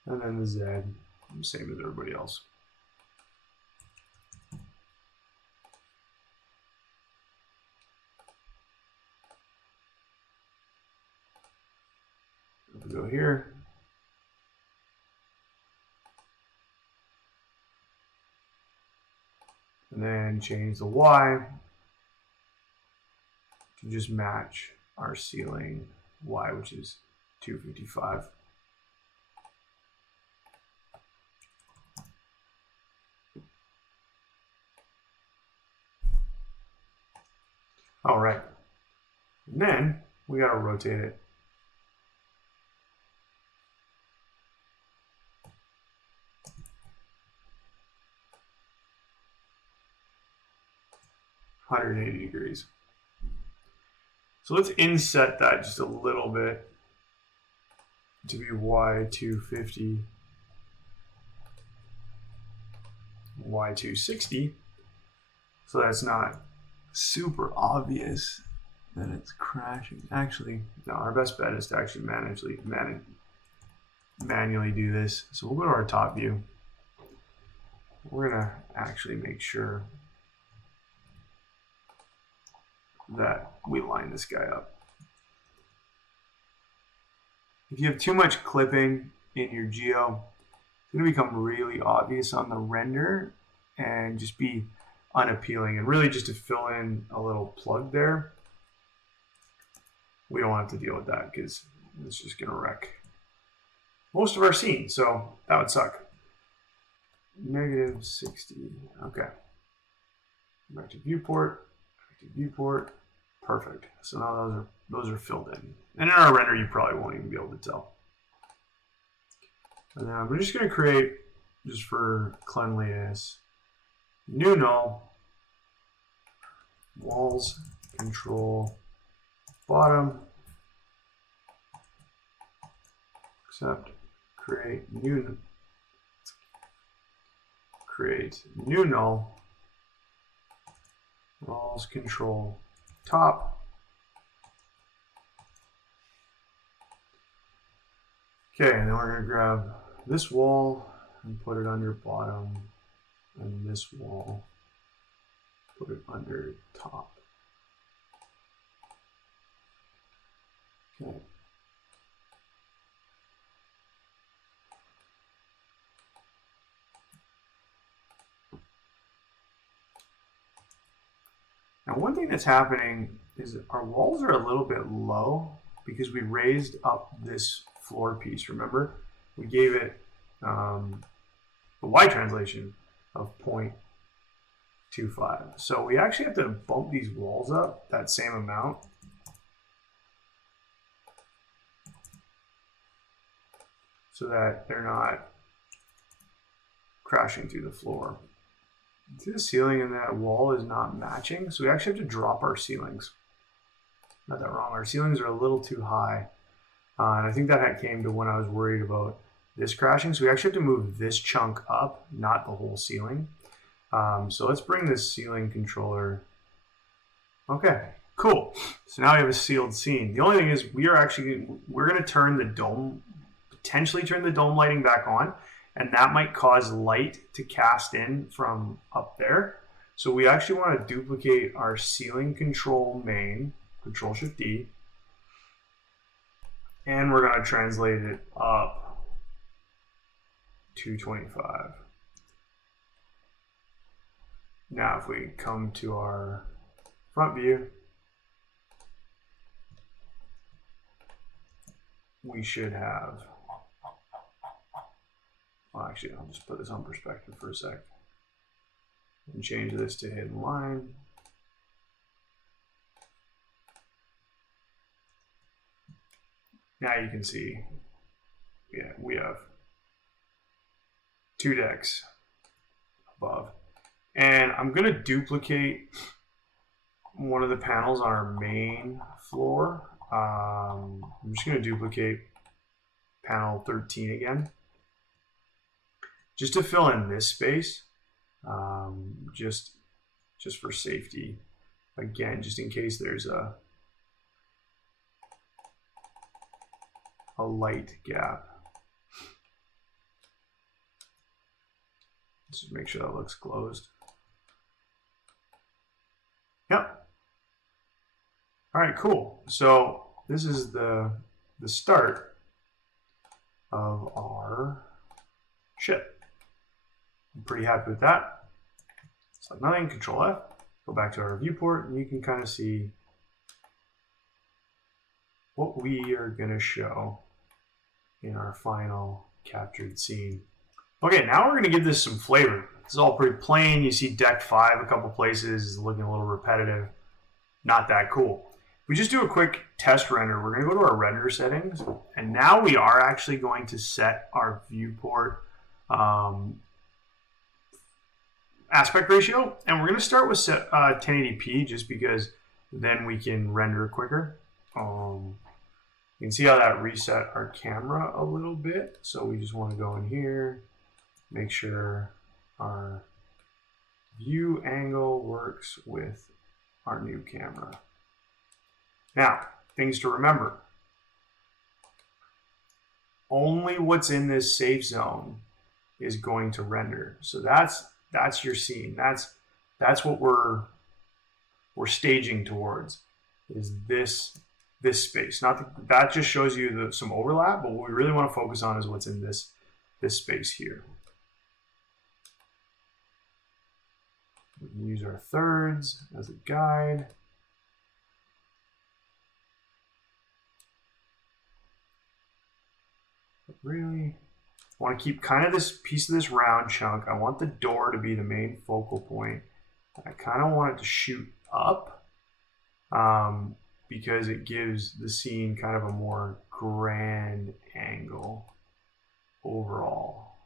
And then the Z, same as everybody else. If we go here, and then change the Y to just match our ceiling Y, which is 255. All right, and then we got to rotate it. $180. So let's inset that just a little bit to be Y250, Y260, so that's not super obvious that it's crashing. Actually, no, our best bet is to actually manually do this. So we'll go to our top view. We're gonna actually make sure that we line this guy up. If you have too much clipping in your geo, it's going to become really obvious on the render and just be unappealing. And really just to fill in a little plug there, we don't have to deal with that because it's just going to wreck most of our scene. So that would suck. -60. Okay. Back to viewport. Viewport, perfect. So now those are filled in. And in our render, you probably won't even be able to tell. And then we're just going to create, just for cleanliness, new null, walls, control, bottom, except create new null. Walls, control, top. Okay, and then we're going to grab this wall and put it under bottom and this wall, put it under top. Okay. Now, one thing that's happening is our walls are a little bit low because we raised up this floor piece. Remember, we gave it the Y translation of 0.25. So we actually have to bump these walls up that same amount. So that they're not crashing through the floor. See, the ceiling and that wall is not matching, so we actually have to drop our ceilings. Not that wrong, our ceilings are a little too high. And I think that came to when I was worried about this crashing. So we actually have to move this chunk up, not the whole ceiling. So let's bring this ceiling controller. Okay, cool. So now we have a sealed scene. The only thing is we're going to turn the dome, potentially turn the dome lighting back on. And that might cause light to cast in from up there. So we actually want to duplicate our ceiling control main, Control-Shift-D. And we're going to translate it up to 25. Now if we come to our front view, we should have, well, actually, I'll just put this on perspective for a sec and change this to hidden line. Now you can see, yeah, we have 2 decks above. And I'm going to duplicate one of the panels on our main floor. I'm just going to duplicate panel 13 again, just to fill in this space, just for safety. Again, just in case there's a light gap. Let's just make sure that looks closed. Yep. All right, cool. So this is the start of our ship. I'm pretty happy with that. Select nothing, Control F, go back to our viewport, and you can kind of see what we are going to show in our final captured scene. Okay, now we're going to give this some flavor. This is all pretty plain. You see deck 5 a couple places, looking a little repetitive. Not that cool. We just do a quick test render. We're going to go to our render settings, and now we are actually going to set our viewport aspect ratio, and we're going to start with 1080p just because then we can render quicker. You can see how that reset our camera a little bit. So we just want to go in here, make sure our view angle works with our new camera. Now, things to remember. Only what's in this safe zone is going to render. So that's your scene. That's what we're staging towards, is this space. That just shows you some overlap, but what we really want to focus on is what's in this space here. We can use our thirds as a guide. But really, I want to keep kind of this piece of this round chunk. I want the door to be the main focal point. I kind of want it to shoot up because it gives the scene kind of a more grand angle overall.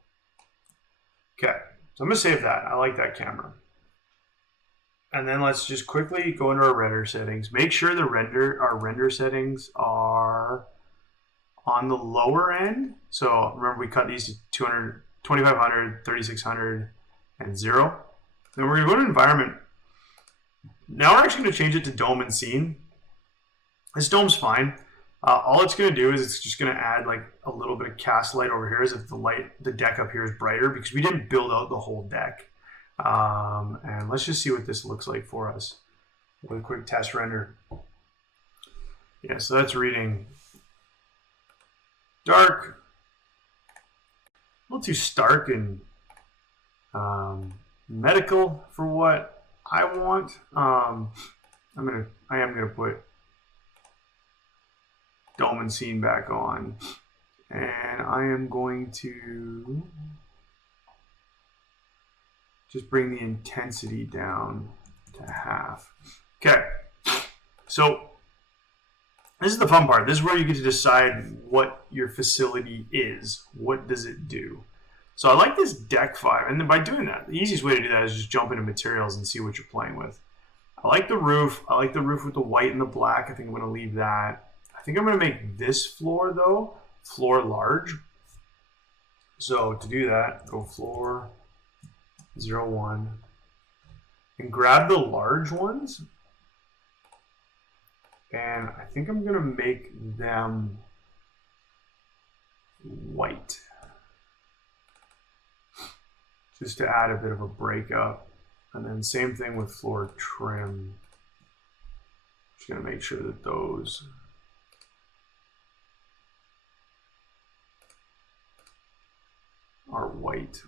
Okay, so I'm going to save that. I like that camera. And then let's just quickly go into our render settings. Make sure our render settings are on the lower end. So remember, we cut these to 200, 2500, 3600, and 0. Then we're going to go to environment. Now we're actually going to change it to dome and scene. This dome's fine. All it's going to do is it's just going to add like a little bit of cast light over here as if the deck up here is brighter, because we didn't build out the whole deck. And let's just see what this looks like for us with a quick test render. Yeah, so that's reading dark, a little too stark and medical for what I want. I am gonna put dome and scene back on, and I am going to just bring the intensity down to half. Okay, so this is the fun part. This is where you get to decide what your facility is. What does it do? So I like this deck 5, and then by doing that, the easiest way to do that is just jump into materials and see what you're playing with. I like the roof. I like the roof with the white and the black. I think I'm going to leave that. I think I'm going to make this floor, though, floor large. So to do that, go floor 0, 1, and grab the large ones. And I think I'm going to make them white, just to add a bit of a breakup. And then same thing with floor trim. Just going to make sure that those are white,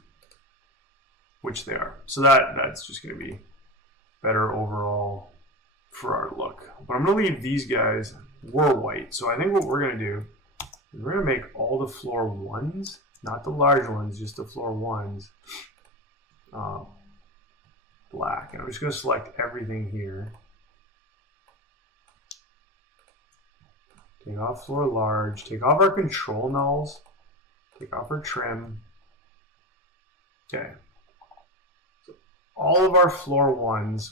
which they are. So that's just going to be better overall for our look. But I'm going to leave these guys were white. So I think what we're going to do is we're going to make all the floor 1s, not the large ones, just the floor 1s, black. And I'm just going to select everything here. Take off floor large, take off our control nulls, take off our trim. Okay. So all of our floor 1s,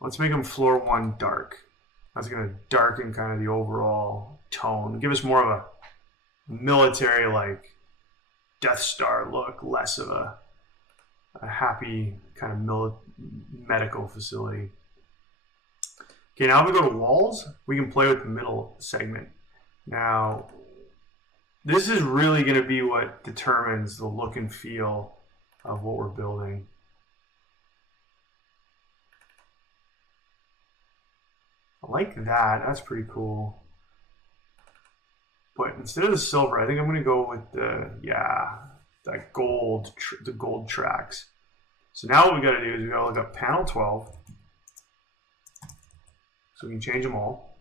let's make them floor 1 dark. That's going to darken kind of the overall tone, give us more of a military like Death Star look, less of a happy kind of medical facility. Okay, now if we go to walls, we can play with the middle segment. Now, this is really going to be what determines the look and feel of what we're building. I like that. That's pretty cool. But instead of the silver, I think I'm going to go with that gold, the gold tracks. So now what we got to do is we got to look up panel 12. So we can change them all.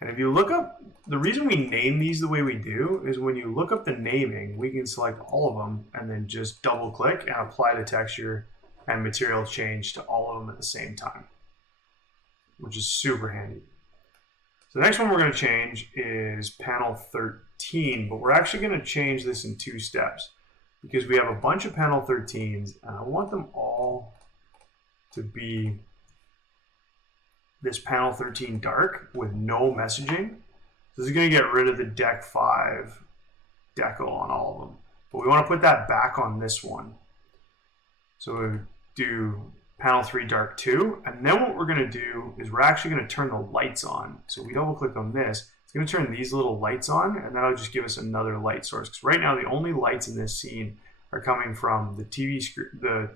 And if you look up, the reason we name these the way we do is when you look up the naming, we can select all of them and then just double click and apply the texture and material change to all of them at the same time, which is super handy. So the next one we're going to change is panel 13, but we're actually going to change this in 2 steps because we have a bunch of panel 13s and I want them all to be this panel 13 dark with no messaging. So this is going to get rid of the deck 5 decal on all of them. But we want to put that back on this one. So we do panel 3 dark 2, and then what we're going to do is we're actually going to turn the lights on. So we double click on this, it's going to turn these little lights on, and that'll just give us another light source. Because right now the only lights in this scene are coming from the TV screen, the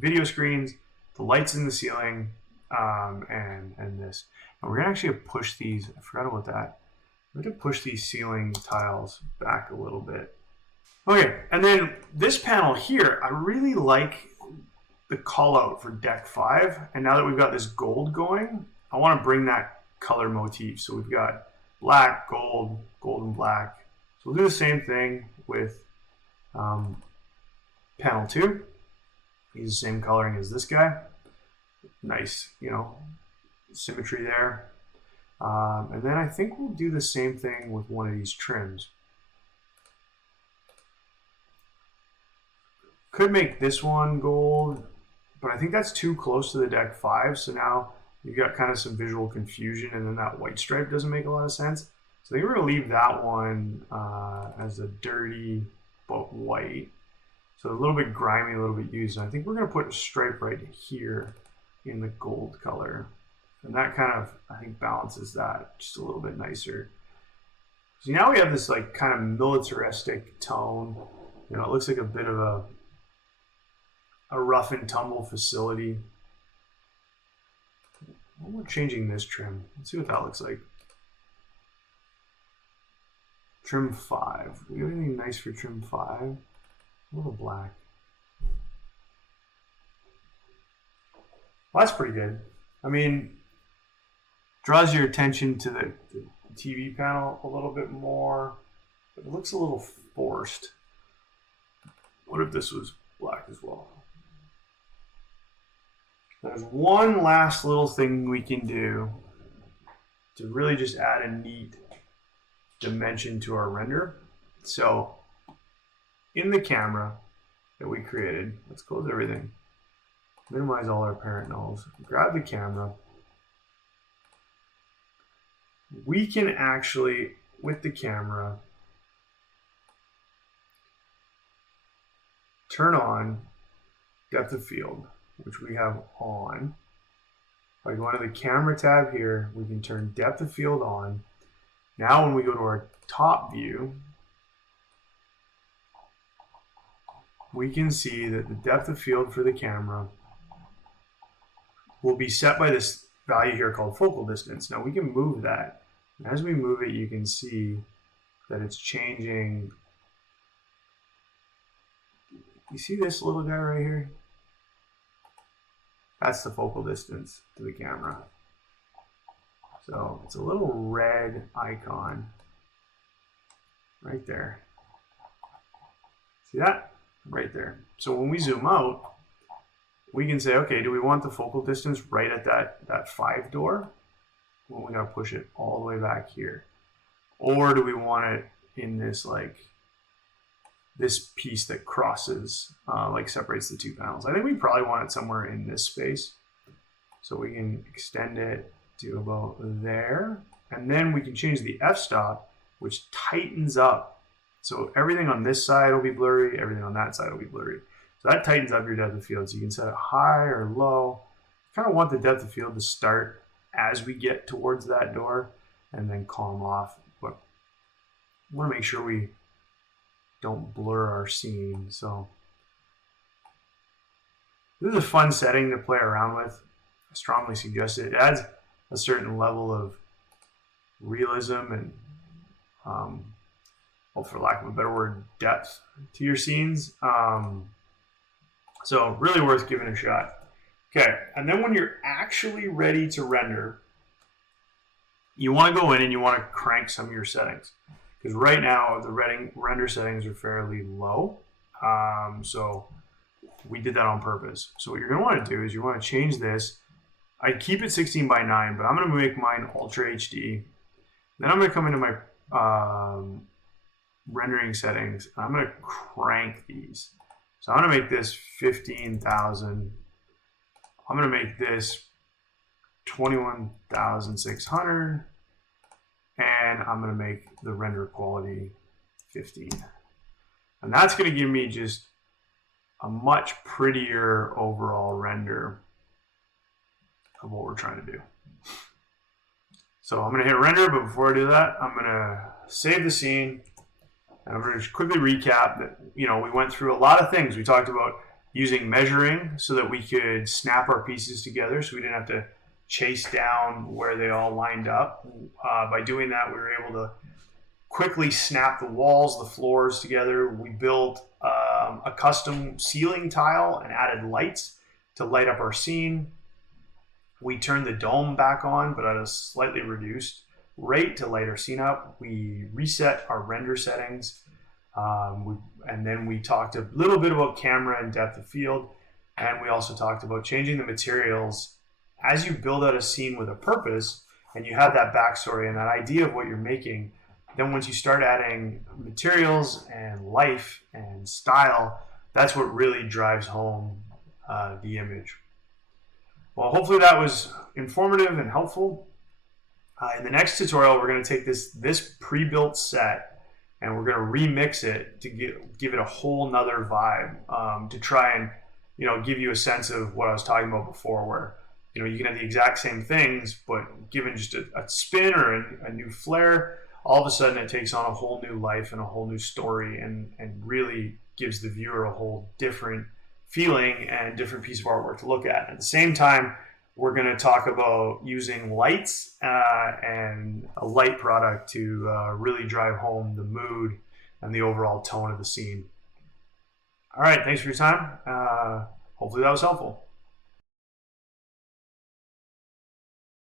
video screens, the lights in the ceiling, and this. And we're going to actually push these, I forgot about that. We're going to push these ceiling tiles back a little bit. Okay, and then this panel here, I really like the call out for deck 5. And now that we've got this gold going, I want to bring that color motif. So we've got black, gold, gold and black. So we'll do the same thing with panel 2. Use the same coloring as this guy. Nice, symmetry there. And then I think we'll do the same thing with one of these trims. Could make this one gold, but I think that's too close to the deck 5. So now you've got kind of some visual confusion, and then that white stripe doesn't make a lot of sense. So I think we're going to leave that one as a dirty but white. So a little bit grimy, a little bit used. And I think we're going to put a stripe right here in the gold color. And that kind of, I think, balances that just a little bit nicer. So now we have this like kind of militaristic tone. It looks like a bit of a rough and tumble facility. We're changing this trim. Let's see what that looks like. Trim 5. Do we have anything nice for trim 5? A little black. Well, that's pretty good. I mean, draws your attention to the TV panel a little bit more, but it looks a little forced. What if this was black as well? There's one last little thing we can do to really just add a neat dimension to our render. So in the camera that we created, let's close everything, minimize all our parent nulls, grab the camera. We can actually, with the camera, turn on depth of field, which we have on. By going to the camera tab here, we can turn depth of field on. Now when we go to our top view, we can see that the depth of field for the camera will be set by this value here called focal distance. Now we can move that. And as we move it, you can see that it's changing. You see this little guy right here? That's the focal distance to the camera. So it's a little red icon right there. See that? Right there. So when we zoom out, we can say, okay, do we want the focal distance right at that 5 door? Well, we gotta push it all the way back here. Or do we want it in this this piece that crosses, like separates the two panels? I think we probably want it somewhere in this space. So we can extend it to about there. And then we can change the f-stop, which tightens up. So everything on this side will be blurry, everything on that side will be blurry. So that tightens up your depth of field. So you can set it high or low. You kind of want the depth of field to start as we get towards that door and then calm off. But I want to make sure we don't blur our scene. So this is a fun setting to play around with. I strongly suggest it. It adds a certain level of realism and, well, for lack of a better word, depth to your scenes. So really worth giving a shot. Okay, and then when you're actually ready to render, you want to go in and you want to crank some of your settings. Because right now the render settings are fairly low. So we did that on purpose. So what you're going to want to do is you want to change this. I keep it 16 by 9, but I'm going to make mine Ultra HD. Then I'm going to come into my rendering settings. I'm going to crank these. So I'm going to make this 15,000. I'm going to make this 21,600. And I'm going to make the render quality 15. And that's going to give me just a much prettier overall render of what we're trying to do. So I'm going to hit render, but before I do that, I'm going to save the scene. And I'm going to just quickly recap that, we went through a lot of things. We talked about using measuring so that we could snap our pieces together so we didn't have to chase down where they all lined up. By doing that, we were able to quickly snap the walls, the floors together. We built a custom ceiling tile and added lights to light up our scene. We turned the dome back on, but at a slightly reduced rate to light our scene up. We reset our render settings. And then we talked a little bit about camera and depth of field. And we also talked about changing the materials. As you build out a scene with a purpose and you have that backstory and that idea of what you're making, then once you start adding materials and life and style, that's what really drives home the image. Well, hopefully that was informative and helpful. In the next tutorial, we're going to take this pre-built set and we're going to remix it to give it a whole nother vibe, to try and give you a sense of what I was talking about before, where you can have the exact same things, but given just a spin or a new flair, all of a sudden it takes on a whole new life and a whole new story and really gives the viewer a whole different feeling and different piece of artwork to look at. At the same time, we're going to talk about using lights and a light product to really drive home the mood and the overall tone of the scene. All right, thanks for your time. Hopefully that was helpful.